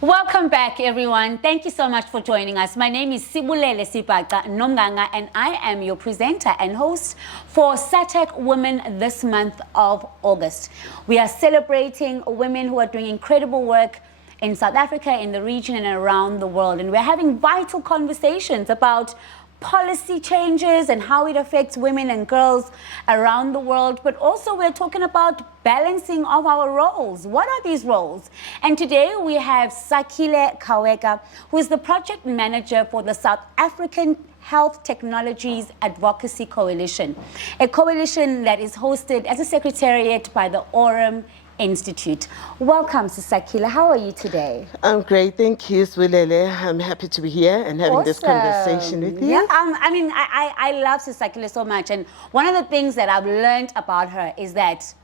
Welcome back, everyone. Thank you so much for joining us. My name is Sibulele Sipaca Nomganga, and I am your presenter and host for Sahtac Women this month of August. We are celebrating women who are doing incredible work in South Africa, in the region, and around the world. And we're having vital conversations about policy changes and how it affects women and girls around the world, but also we're talking about balancing of our roles. What are these roles? And today we have Sakhile Khaweka, who is the project manager for the South African Health Technologies Advocacy Coalition, a coalition that is hosted as a secretariat by the Aurum Institute. Welcome, Sakhile. How are you today? I'm great, thank you, Swilele. I'm happy to be here and having this conversation with you. Yeah, I love Sakhile so much, and one of the things that I've learned about her is that,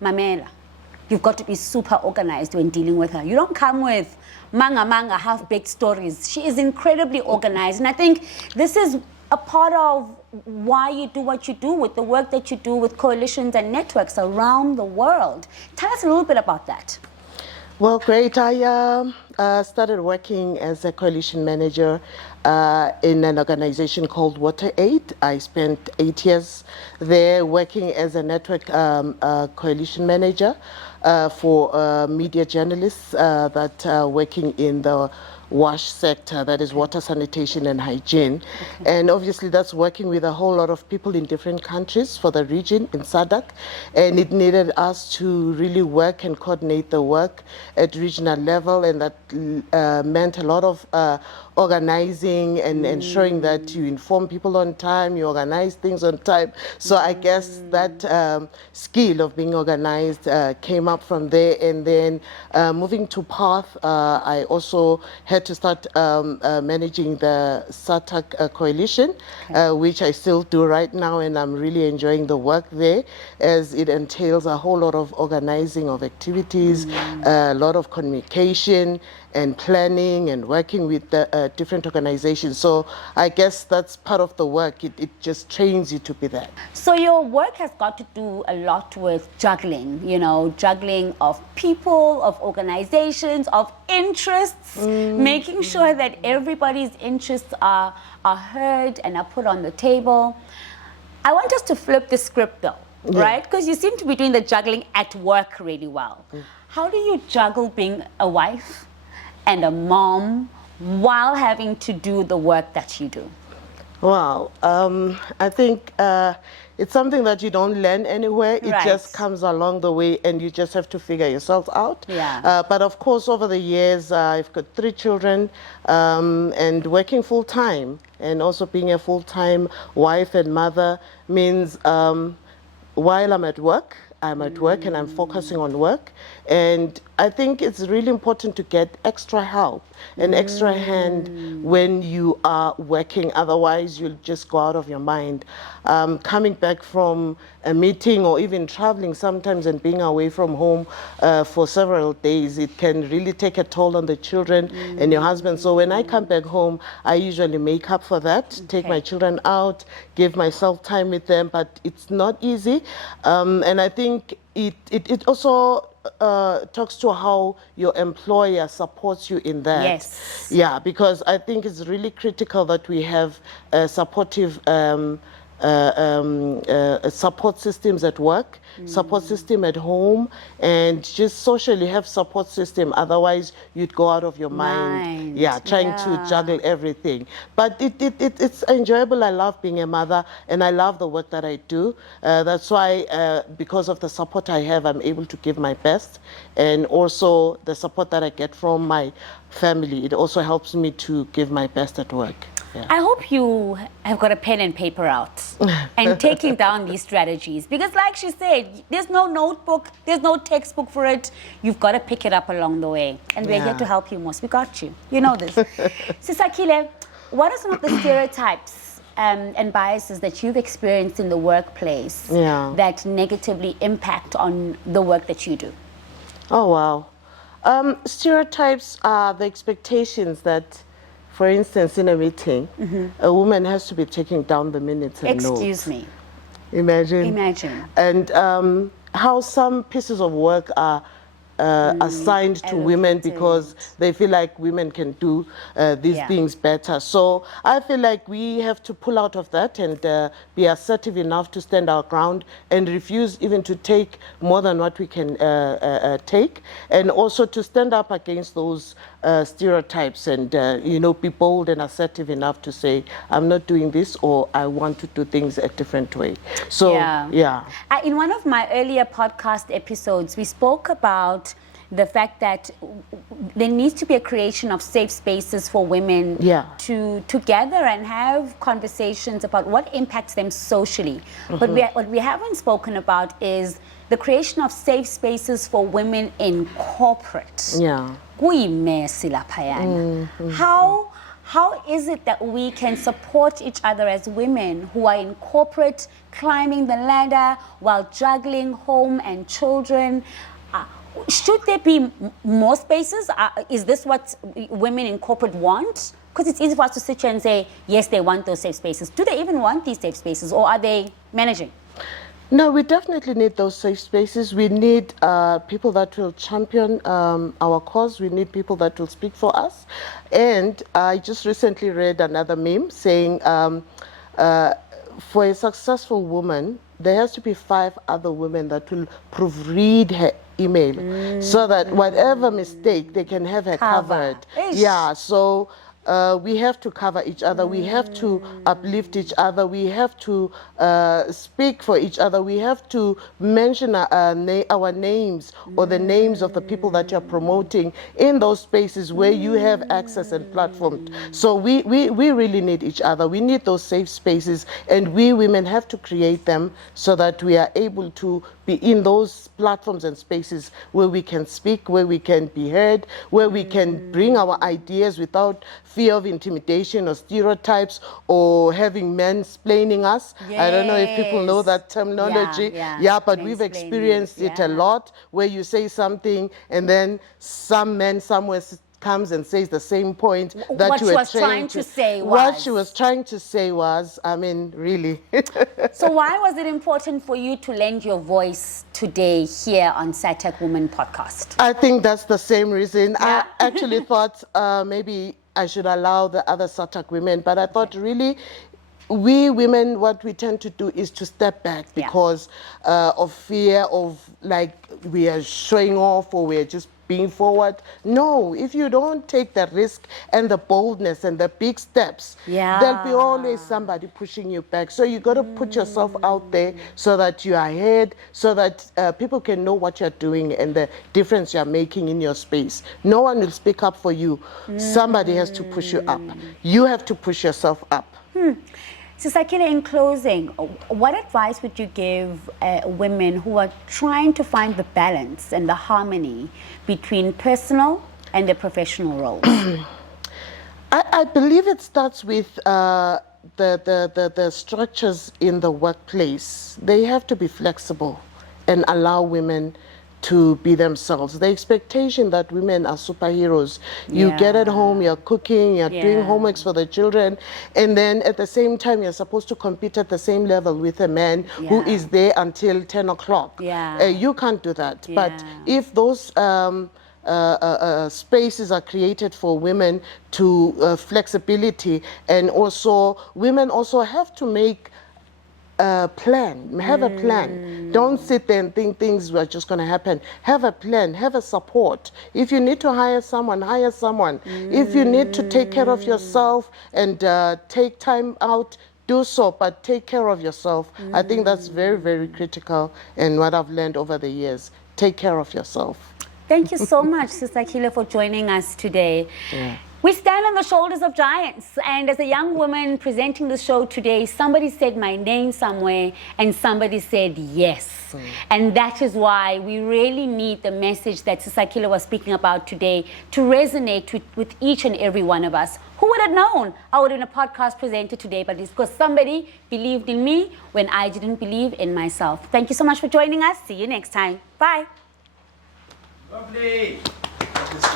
Mamela, you've got to be super organized when dealing with her. You don't come with manga half-baked stories. She is incredibly organized, and I think this is a part of why you do what you do with the work that you do with coalitions and networks around the world. Tell us a little bit about that. Well, great. I started working as a coalition manager in an organization called Water Aid. I spent 8 years there working as a network coalition manager for media journalists that are working in the WASH sector, that is water, sanitation and hygiene. Okay. And obviously that's working with a whole lot of people in different countries for the region in Sahtac. And it needed us to really work and coordinate the work at regional level, and that meant a lot of organizing and ensuring that you inform people on time, you organize things on time. So I guess that skill of being organized came up from there. And then moving to Path, I also had to start managing the Sahtac coalition, which I still do right now, and I'm really enjoying the work there, as it entails a whole lot of organizing of activities, a lot of communication and planning and working with the, different organizations. So I guess that's part of the work. It just trains you to be that. So your work has got to do a lot with juggling, you know, juggling of people, of organizations, of interests, making sure that everybody's interests are heard and are put on the table. I want us to flip the script though, right? Because you seem to be doing the juggling at work really well. How do you juggle being a wife and a mom while having to do the work that you do? Wow, I think it's something that you don't learn anywhere. It just comes along the way, and you just have to figure yourself out. Yeah. But of course, over the years, I've got 3 children and working full time, and also being a full-time wife and mother means while I'm at work and I'm focusing on work. And I think it's really important to get extra help, an extra hand when you are working. Otherwise, you'll just go out of your mind. Coming back from a meeting or even traveling sometimes and being away from home for several days, it can really take a toll on the children and your husband. So when I come back home, I usually make up for that, take my children out, give myself time with them, but it's not easy. And I think it also talks to how your employer supports you in that. Yes. Yeah, because I think it's really critical that we have supportive support systems at work, support system at home, and just socially have support system. Otherwise, you'd go out of your mind. Yeah, trying to juggle everything. But it's enjoyable. I love being a mother, and I love the work that I do. That's why, because of the support I have, I'm able to give my best, and also the support that I get from my family. It also helps me to give my best at work. Yeah. I hope you have got a pen and paper out and taking down these strategies, because like she said, there's no notebook, there's no textbook for it. You've got to pick it up along the way, and we're here to help you most. We got you. You know this. So Sakhile, what are some of the stereotypes and biases that you've experienced in the workplace that negatively impact on the work that you do? Oh, wow. Stereotypes are the expectations that, for instance, in a meeting, a woman has to be taking down the minutes and notes. Excuse me. Imagine. Imagine. And how some pieces of work are assigned to women because they feel like women can do these things better. So I feel like we have to pull out of that and be assertive enough to stand our ground and refuse even to take more than what we can take, and also to stand up against those stereotypes and, be bold and assertive enough to say, I'm not doing this, or I want to do things a different way. So, in one of my earlier podcast episodes, we spoke about the fact that there needs to be a creation of safe spaces for women to gather and have conversations about what impacts them socially. But what we haven't spoken about is the creation of safe spaces for women in corporate. How is it that we can support each other as women who are in corporate, climbing the ladder while juggling home and children? Should there be more spaces? Is this what women in corporate want? Because it's easy for us to sit here and say, yes, they want those safe spaces. Do they even want these safe spaces, or are they managing? No, we definitely need those safe spaces. We need people that will champion our cause. We need people that will speak for us. And I just recently read another meme saying, for a successful woman, there has to be 5 other women that will proofread her email so that whatever mistake, they can have her covered. Yeah, so we have to cover each other. We have to uplift each other. We have to speak for each other. We have to mention our names or the names of the people that you're promoting in those spaces where you have access and platform. So we really need each other. We need those safe spaces, and we women have to create them so that we are able to be in those platforms and spaces where we can speak, where we can be heard, where we can bring our ideas without fear of intimidation or stereotypes or having men splaining us. I don't know if people know that terminology. But we've experienced it a lot, where you say something and then some man somewhere comes and says the same point that what you were trying to say was. What she was trying to say was, I mean, really. So why was it important for you to lend your voice today here on Sahtac Women Podcast? I think that's the same reason. I actually thought maybe I should allow the other Sahtac women, but I thought really, we women, what we tend to do is to step back because of fear of like we are showing off or we're just being forward. No, if you don't take the risk and the boldness and the big steps, there'll be always somebody pushing you back. So you got to put yourself out there so that you are ahead, so that people can know what you're doing and the difference you're making in your space. No one will speak up for you. Somebody has to push you up. You have to push yourself up. So Sakhile, in closing, what advice would you give women who are trying to find the balance and the harmony between personal and their professional roles? I believe it starts with the structures in the workplace. They have to be flexible and allow women to be themselves. The expectation that women are superheroes. You get at home, you're cooking, you're doing homeworks for the children, and then at the same time you're supposed to compete at the same level with a man who is there until 10 o'clock. You can't do that. But if those spaces are created for women to flexibility, and also women also have to make plan, have a plan. Don't sit there and think things are just going to happen. Have a plan, have a support. If you need to hire someone, hire someone. If you need to take care of yourself and take time out, do so, but take care of yourself. I think that's very, very critical, and what I've learned over the years. Take care of yourself. Thank you so much, Sister Sakhile, for joining us today. We stand on the shoulders of giants, and as a young woman presenting the show today, somebody said my name somewhere and somebody said yes. And that is why we really need the message that Sister Sakhile was speaking about today to resonate with each and every one of us. Who would have known I would have been a podcast presenter today, but it's because somebody believed in me when I didn't believe in myself. Thank you so much for joining us. See you next time. Bye. Lovely.